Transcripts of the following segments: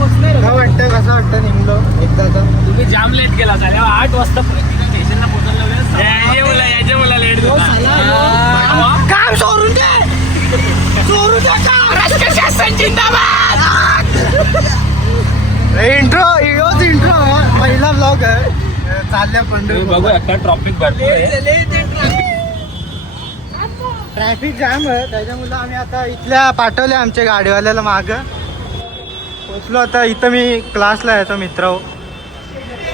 काय वाटतं, कसं वाटतं निघलो एकदाचा? तुम्ही जाम लेट केला साले 8 वाजता स्टेशनला पोहोचवलं लेट काम सोडून दे, सोडून दे काम. राष्ट्रीय शासन जिंदाबाद. इंट्रो योच इंट्रो पहिला ब्लॉग आहे. चालल्या पंढरपूर बघू आता ट्रॉफिक ट्रॅफिक जाम आहे, त्याच्यामुळे आम्ही आता इथल्या पाठवल्या आमच्या गाडीवाल्याला मागं. पोचलो आता. इथं मी क्लासला येतो मित्र,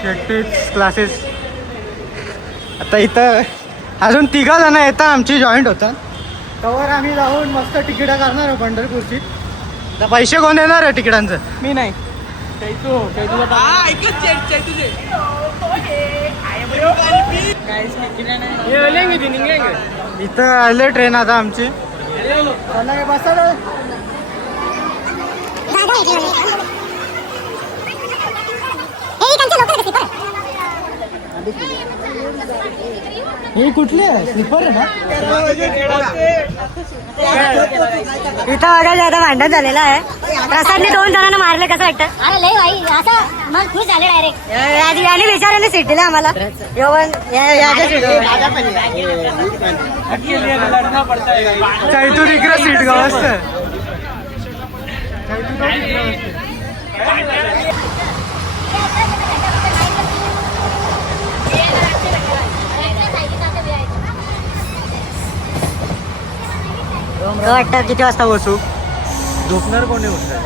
प्रॅक्टिस क्लासेस. आता इथं अजून 3 जण येतात आमची, जॉईंट होतात. तवर आम्ही जाऊन मस्त तिकीटं करणार आहे पंढरपूरची. तर पैसे कोण देणार आहे तिकिटांचं? मी नाही इथं आले ट्रेन आता आमची. बसा हे कुठले स्लीपर आहे ना? इथं बघायचं आता भांडण झालेलं आहे. प्रसादने 2 जणांना मारले. कसं वाटतं? अरे लय भाई, असं मन खुश झाले डायरेक्ट. याने विचाराने सीट दिला आम्हाला. चैतूर इकडे सीट गावस्त. वाटतं किती वाजता बसू? झोपणार कोणी उठणार?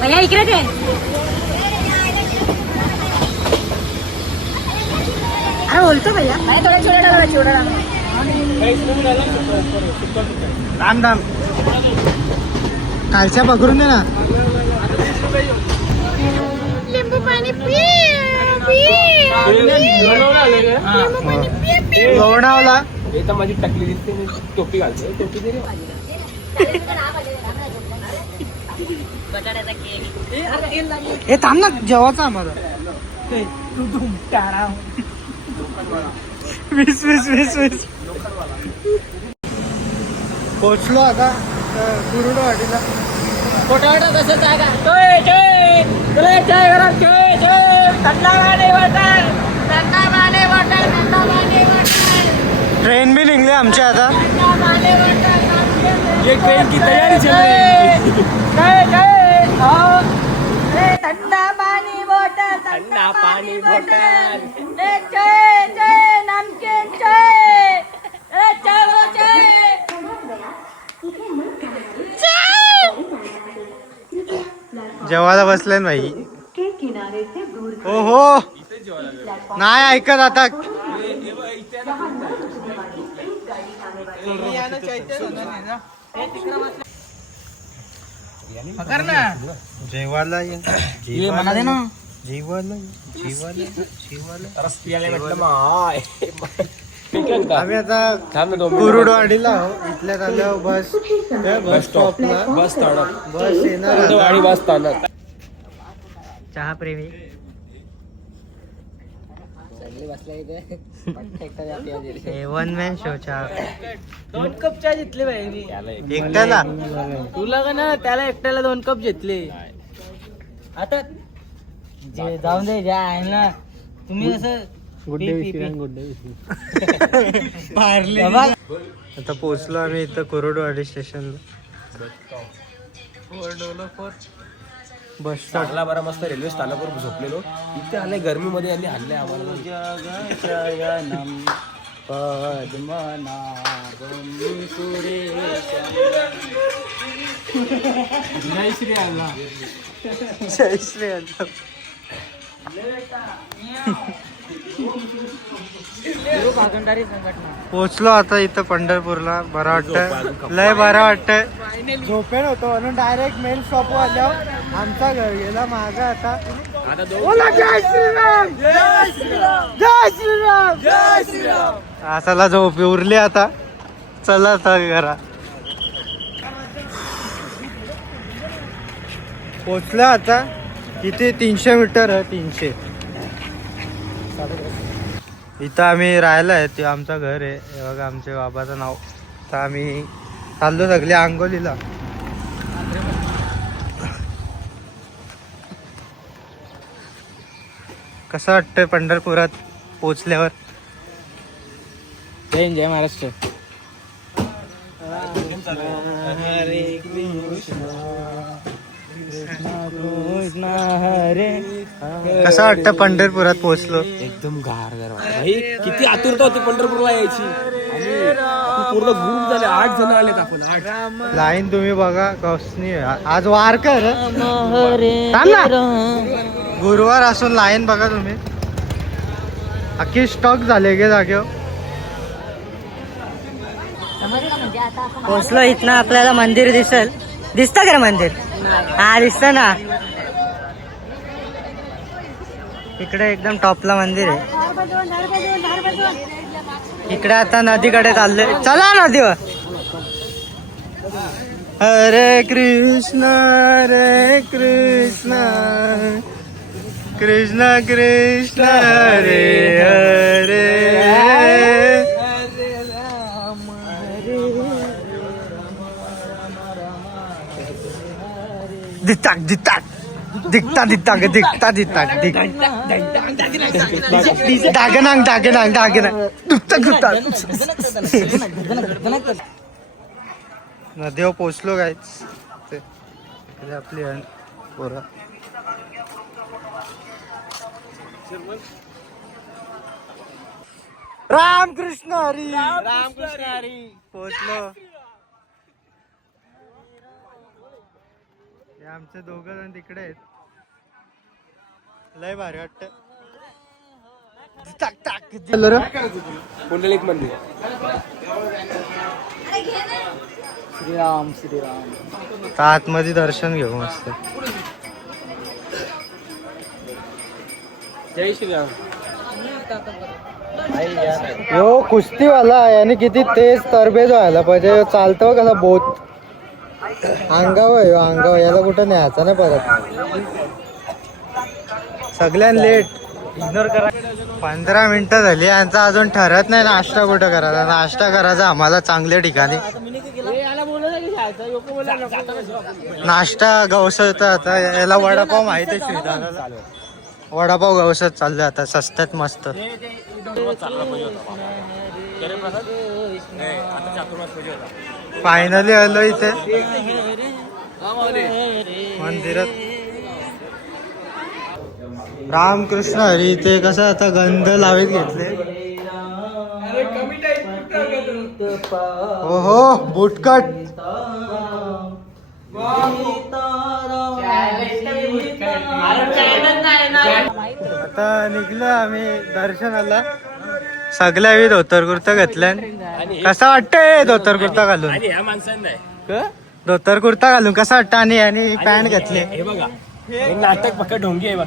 भैया इकडे ते. अरे बोलतो भैया थोडा छोटा दाम दाम कालच्या पकडून दे ना. लिंबू पाणी लोणावला माझी टकली दिसते, मी टोपी घालते. टोपी दे रे. हे थांब ना, जेवायचं आम्हाला. 20 पोचलो आता कुरुडवाडीला. ट्रेन भी निघली आमच्या आता. ये ट्रेन की तयारी चल रही. ठंडा पाणी बॉटल, ठंडा पाणी बॉटल. नमकीन जेवायला बसले ना भाई. हो हो नाही ऐकत आता. जेवायला आम्ही आता कुरुडवाडीला आहो. इथल्या झाल्यावर बस स्टॉपला बस स्थानक, बस येणार. कुरुडवाडी बस स्थानक. चहा प्रेमी वन मॅन शो. चहा 2 कप चहा घेतले बाई मी एकट्याला. तुला का ना, त्याला एकट्याला 2 कप घेतले. आता जाऊन दे, ज्या आहे ना तुम्ही असं आता पोहोचलो आम्ही इथं कुरुडवाडी स्टेशनला. बस चांगला बरा मस्त रेल्वे स्थानकावर झोपलेलो. इथे आले गरमीमध्ये आणि हल्ले आम्हाला. जय श्री अल्लाह. जय श्री अल्लाह. पोचलो आता इथं पंढरपूरला. बरं वाटतं, लय बरं वाटतं. झोपेल होतो म्हणून डायरेक्ट मेन स्टॉप आल्यावर आमचा घर गेला मागं. आता बोला जय श्रीराम, जय श्रीराम, जय श्रीराम, जय श्रीराम. असाला झोप उरली आता. चला आता घरा. पोचला आता. किती 300 मीटर आहे. 300. इथं आम्ही राहिला आहे. ते आमचं घर आहे. हे बघा आमच्या बाबाचं नाव. आता आम्ही चाललो सगळे आंगोलीला. कसं वाटतंय पंढरपुरात पोचल्यावर? जय महाराष्ट्र. कसं वाटतं पंढरपुरात पोचलो? एकदम गार भाई, किती आतुरता होती पंढरपूरला यायची. आणि पूर्ण ग्रुप झाले, 8 जण आलेत आपण. 8 लाईन तुम्ही बघा कसनी आहे. आज वारकर थांब ना. गुरुवार असून लाईन बघा तुम्ही, अख्खी स्टॉक झाले गे जागेवर. पोचलो. इथनं आपल्याला मंदिर दिसतं का मंदिर? हा दिसत ना. इकडे एकदम टॉपला मंदिर आहे. इकडे आता नदीकडे चालले. चला नदीवर. हरे कृष्ण कृष्ण कृष्ण हरे हरे. दिताक दिताक दिखता दिताक दिखता दिताक दिक दागनांग दागनांग दागनांग दुखता दुखता. नदीवर पोचलो गायच. आपली पोरा रामकृष्ण हरी. रामकृष्ण हरी. पोचलो. आमचे 2 जण तिकडे आहेत. लय भारी वाटत. पुंडलिक मंदिर. श्रीराम. आतमध्ये दर्शन घेऊ मस्त. जय श्रीराम. यो कुस्तीवाला आहे आणि किती तेज तरबेज व्हायला पाहिजे. चालतो कसा बोत अंगावर याला कुठं न्यायचा नाही परत. सगळ्यां लेट इग्नोर करा. 15 मिनिटं झाली. यांचा अजून ठरत नाही नाश्ता कुठं करायचा. नाश्ता करायचा आम्हाला चांगल्या ठिकाणी. नाश्ता गवसत. आता याला वडापाव माहित आहे श्रीदादाला. वडापाव गवसत चालले आता स्वस्तात मस्त. फायनली आलो इथे मंदिरात. रामकृष्ण हरी. इथे कसं आता गंध लावीत घेतले. हो हो बुटकट. आता निघलो आम्ही दर्शनाला. सगळ्या धोतर कुर्ता घातल्यान. कसा वाटतंय धोतर कुर्ता घालून? आणि ह्या माणसांना आहे धोतर कुर्ता घालून कसा वाटतं? आणि पॅन्ट घातली. हे बघा, हे नाटक पक्का ढोंगी आहे बघ.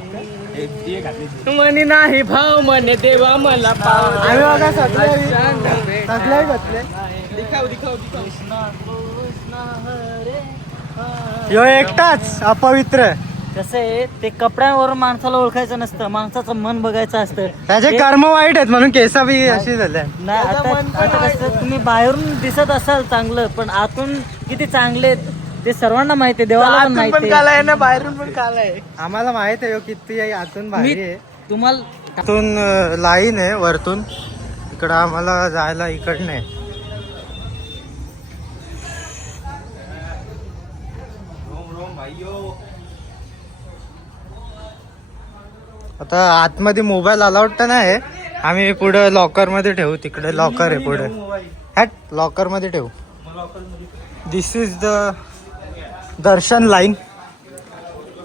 हे घातली म्हणे नाही भाव म्हणे देवा मला पाव. आम्ही बघा सगळे घातले. यो एकटाच अपवित्र. कसं आहे ते कपड्यांवरून माणसाला ओळखायचं नसतं, माणसाचं मन बघायचं असतं. त्याचे कर्म वाईट आहेत म्हणून केसा बी अशी झाल्या. नाही आता कसं तुम्ही बाहेरून दिसत असाल चांगलं, पण आतून किती चांगले आहेत ते सर्वांना माहिती आहे. देवाला पण माहिती आहे ना, बाहेरून पण काला आहे. आम्हाला माहित आहे किती आहे आतून भारी आहे. तुम्हाला आतून लाईन आहे वरतून. इकडं आम्हाला जायला इकडनं आहे. आता आतमध्ये मोबाईल अलाउड तर नाही. आम्ही पुढे लॉकर मध्ये ठेवू. तिकडे लॉकर आहे पुढे. हॅट लॉकर मध्ये ठेवू. This is the darshan line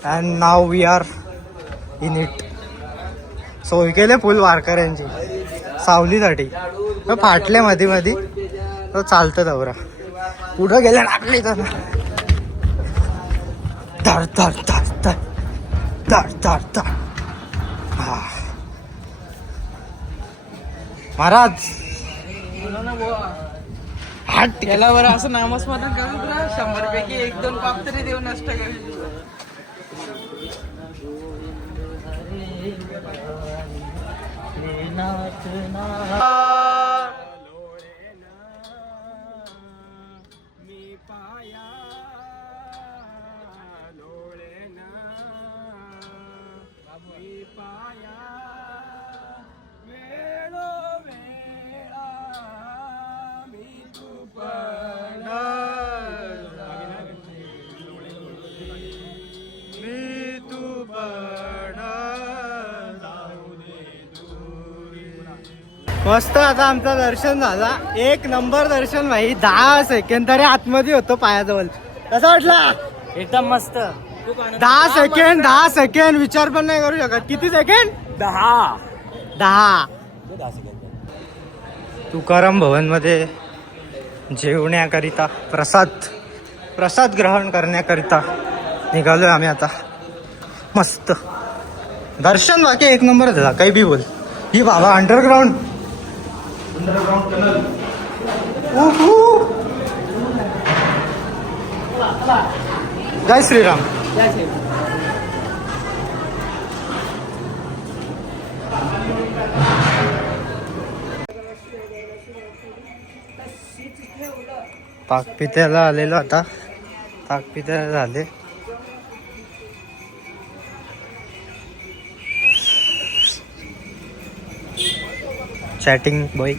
and now we are in it. सोय केले फुल वारकऱ्यांची सावलीसाठी. फाटले मध्ये मध्ये तो चालतं दौरा. पुढं गेल्या लागली तर धर धर धर धर धर धर धर. महाराज हाट याला बरं असं नामस्मरण करून 100 पैकी 1-2 पाप तरी देऊ नष्ट करेल. मस्त आता आमचं दर्शन झाला. एक नंबर दर्शन भाई. 10 सेकंड तरी आतमध्ये होतो पायाजवळ. कसा वाटला? एकदम मस्त. 10 सेकंड विचार पण नाही करू शकत. किती सेकंड? 10. तुकाराम भवन मध्ये जेवण्याकरिता प्रसाद ग्रहण करण्याकरिता निघालोय आम्ही आता. मस्त दर्शन बाकी एक नंबर झाला. काही बी बोल. ही बाबा अंडरग्राऊंड टनल. जय श्रीराम. ताकपित्याला आलेलो आता. ताकपित्याला झाले. Chatting boy.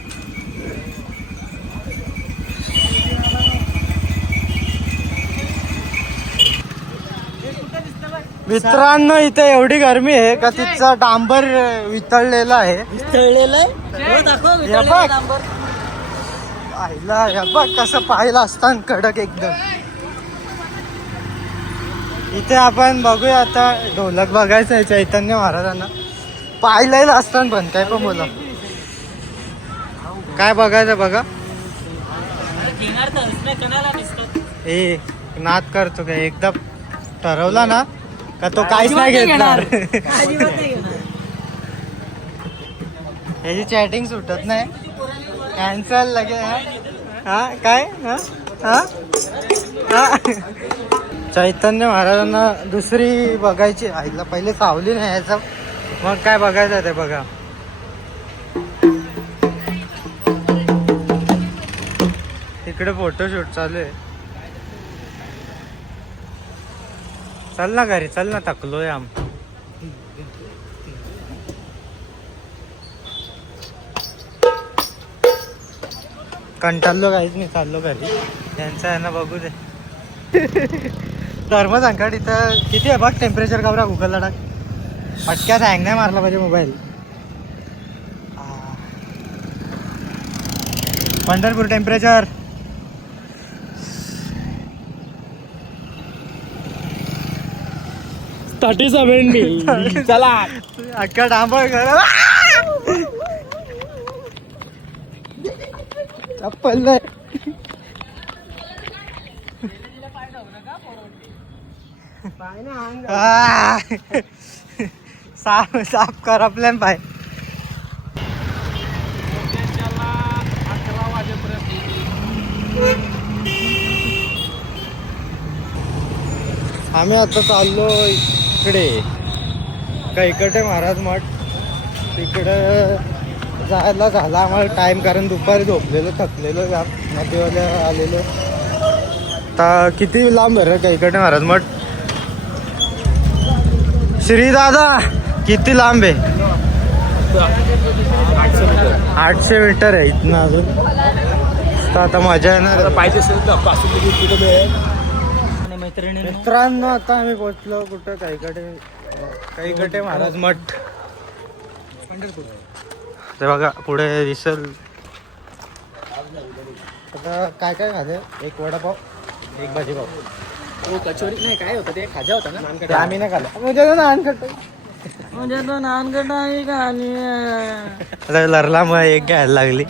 मित्रांनो इथे एवढी गरमी आहे का तिचा डांबर वितळलेला आहे. पाहिला बघ कसं पाहिलं असताना कडक एकदम. इथे आपण बघूया आता ढोलक बघायचं आहे चैतन्य महाराजांना. पाहिलेलं असताना पण काय पण बोला. काय बघायचं बघा. ए नाद करतो काय. एकदा ठरवला ना का तो काहीच नाही घेणार. याची चॅटिंग सुटत नाही. कॅन्सल लगे. हा काय हा हा हा. चैतन्य महाराजांना दुसरी बघायची. आईला पहिले सावली नाही यायचं मग काय बघायचं ते बघा. इकडे फोटोशूट चालू आहे. चल ना घरी चल ना. थकलोय आम. कंटाळलो काहीच नाही. चाललो घरी. त्यांचं आहे ना बघू दे. धर्मसंकट इथं किती आहे बघ. टेम्परेचर का गुगलला टाक. पटक्यात हँग नाही मारला पाहिजे मोबाईल. पंढरपूर टेम्परेचर 37. चला अख्खा डांबर कर. चप्पल नाही. साफ कर आपल्या पाय. आम्ही आता चाललो इकडे कैकटे महाराज मठ. तिकडं जायला झाला आम्हाला टाइम. कारण दुपारी झोपलेलो थकलेलो जाम. नदीवाल्या आलेलो. आता किती लांब आहे रे कैकटे महाराज मठ. श्री दादा किती लांब आहे. 800 मीटर आहे इथनं अजून. तर आता मजा येणार. पाहिजे असेल तर 500 किलोमीटर. मित्रांनो आता आम्ही पोहोचलो कुठं. कैकटे महाराज मठ. ते बघा पुढे दिसल. आता काय काय झालं. एक वडापाव एक भाजीपाव. कचोरी नाही काय होतं ते. खाजा होता ना. ते आम्ही नाही खाल्लं. म्हणजे लरला मग एक घ्यायला लागली.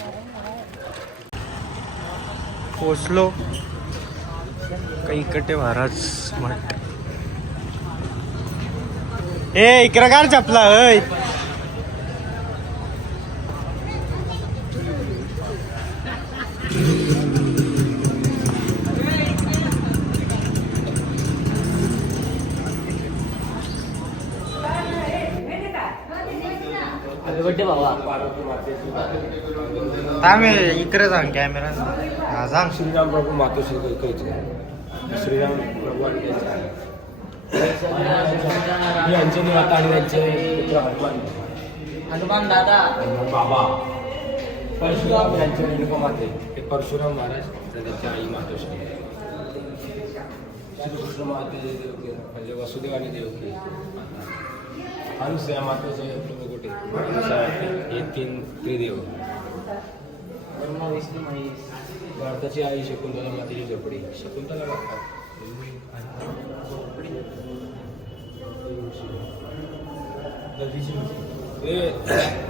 पोचलो कैकटे महाराज मठ. ए इकडं कार चपला होय. आम्ही इकडे सांग कॅमेरा. हा सांग. श्रीराम प्रभू मातोश्री श्रीराम प्रभू यांचे निवाता आणि त्यांचे पुत्र हनुमान दादा बाबा परशुराम यांचे रेणुका माते. हे परशुराम महाराज त्यांच्या आई मातोश्री. श्रीकृष्ण माते म्हणजे वसुदेव आणि देवकी. अनुसया मातेचे कुठे हे 3 त्रिदेव. भारताची आई शकुंतला मातेची झोपडी शकुंतला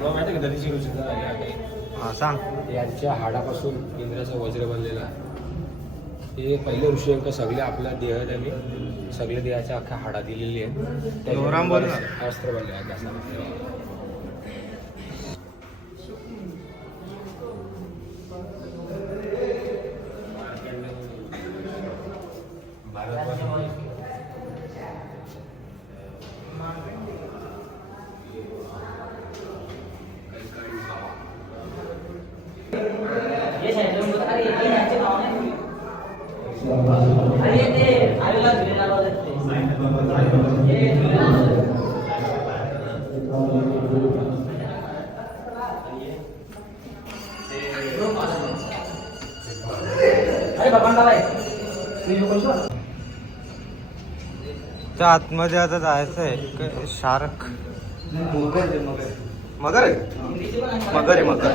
माहिती का दधीची ऋषी हा सांग. यांच्या हाडापासून इंद्राचा वज्र बनलेला आहे. हे पहिले ऋषी अंक सगळे आपल्या देह त्यांनी सगळे देहाच्या अख्ख्या हाडा दिलेली आहेत. जोराम बोल ना. अस्त्र बनले आहे त्यासाठी. त्या आतमध्ये आता जायचं आहे. शार्क मगर आहे. मगर आहे मगर.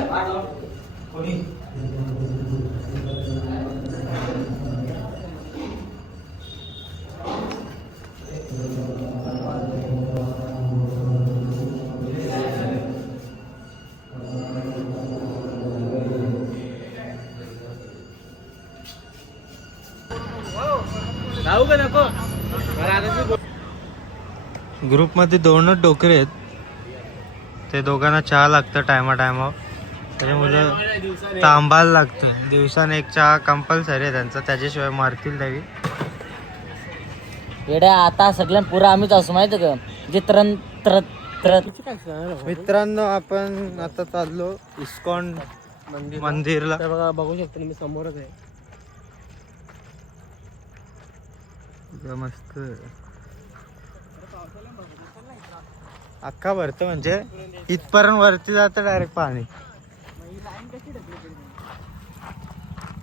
जाऊ का नको? ग्रुप मध्ये दोनच डोकरे आहेत. ते दोघांना चहा लागतं टायमा टायमावर. त्याच्यामुळे तांबायला लागतं. दिवसाने एक चहा कंपल्सरी आहे त्यांचा. त्याच्याशिवाय मारतील त्यावी. येड्या आता सगळ्यां पुरा आम्हीच असू माहिती का जे त्रन मित्रांनो आपण आता चाललो इस्कॉन मंदिरला. बघा बघू शकता मी समोरच आहे. मस्त अख्खा भरतं म्हणजे इथपर्यंत वरती जातं डायरेक्ट पाणी.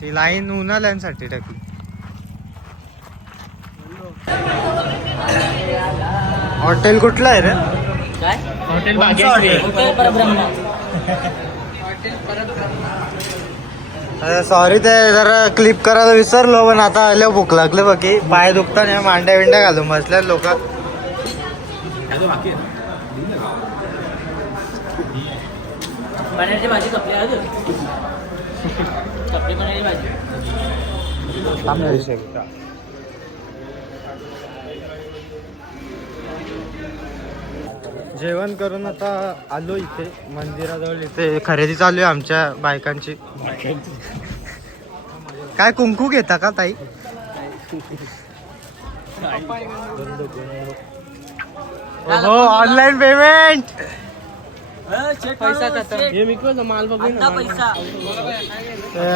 ती लाईन उन्हाळ्यांसाठी टाकली. हॉटेल कुठलं आहे रे? काय हॉटेल हॉटेल परब्रह्म. सॉरी ते जरा क्लिप करायला विसरलो. पण आता आल्या भूक लागलं बाकी पाय दुखता नाही. मांड्या विंड्या घालून बसल्या लोक. पनीरची भाजी कपली अजून कपली पनीरची भाजी. जेवण करून आता आलो इथे मंदिराजवळ. इथे खरेदी चालू आहे आमच्या बायकांची. काय कुंकू घेता का ताई? हो ऑनलाईन पेमेंट. पैसा माल बघून पैसा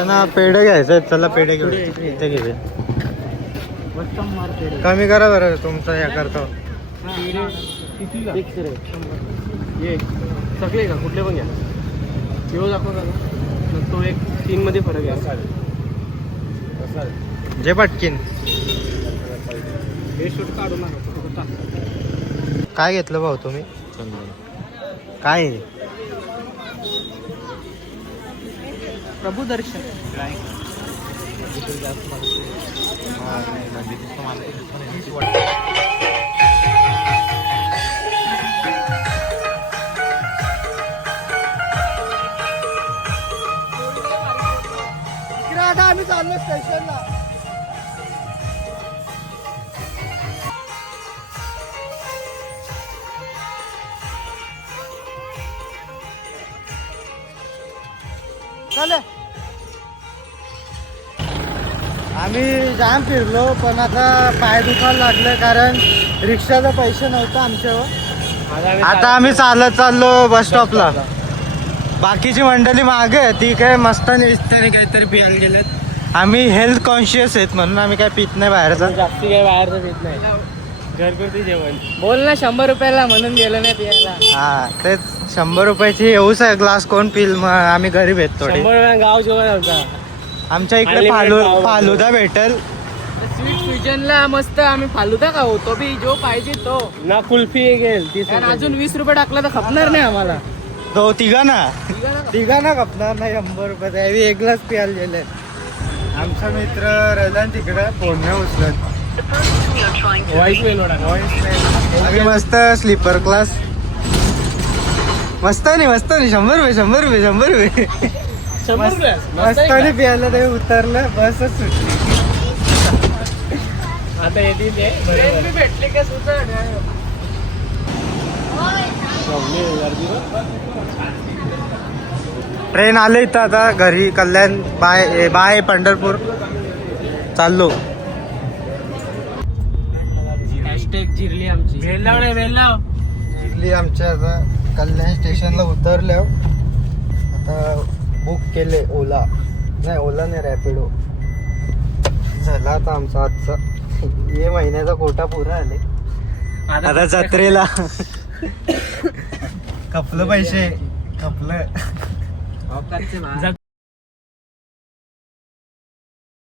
ना पेढे घ्यायचे. चला पेढे घेऊ. इथे घे. कमी करा बरं तुमचं या करतो. सगळे का कुठले पण घ्या. येऊ दाखव तो एक 3 मध्ये फरक आहे. जे पटकीन हे शूट काढू नका. काय घेतलं भाऊ तुम्ही? काय प्रभू दर्शन. आम्ही चाललो स्टेशनला. चले आम्ही जाम फिरलो पण आता पाय दुखायला लागलं कारण रिक्षाचा पैसे नव्हतं आमच्यावर. आता आम्ही चालत चाललो बस स्टॉपला. बाकीची मंडळी मागे आहे. ती काय मस्तानी विस्ताने काहीतरी पियाला गेलेत. आम्ही हेल्थ कॉन्शियस आहेत म्हणून आम्ही काय पित नाही बाहेरचं. जास्ती काही बाहेरचं पित नाही. घरगुती जेवण. बोल ना 100 रुपयाला म्हणून गेलं नाही पियाला. हा तेच 100 रुपयाची येऊच आहे ग्लास कोण पिल. मग आम्ही घरी भेट थोडे. 100 रुपये गाव जेवण आमचा. आमच्या इकडे फालुदा भेटेल. स्वीट फ्युजनला मस्त आम्ही फालुदा खाऊ. तो बी जो पाहिजे तो ना कुल्फी घेईल. कारण अजून 20 रुपये टाकला तर खपणार नाही आम्हाला. तिघांना कपणार नाही 100 रुपये त्यावेळी एक ग्लास प्यायला गेले. आमचा मित्र रलन तिकडं फोन उचलत. आम्ही मस्त स्लीपर क्लास मस्त नाही 100 रुपये मस्त प्यायला ते उतरलं बसच सुटली. आता येतील भेटले का ट्रेन आले इथं आता घरी कल्याण बाय पंढरपूर चाललो. जिरली आमची जिरली आमच्या आता कल्याण स्टेशनला उतरल्या. आता बुक केले ओला नाही रॅपिडो. झाला आता आमचा आजचा ये महिन्याचा कोटा पुरा आले. आता जत्रेला कपलं पैसे कपलं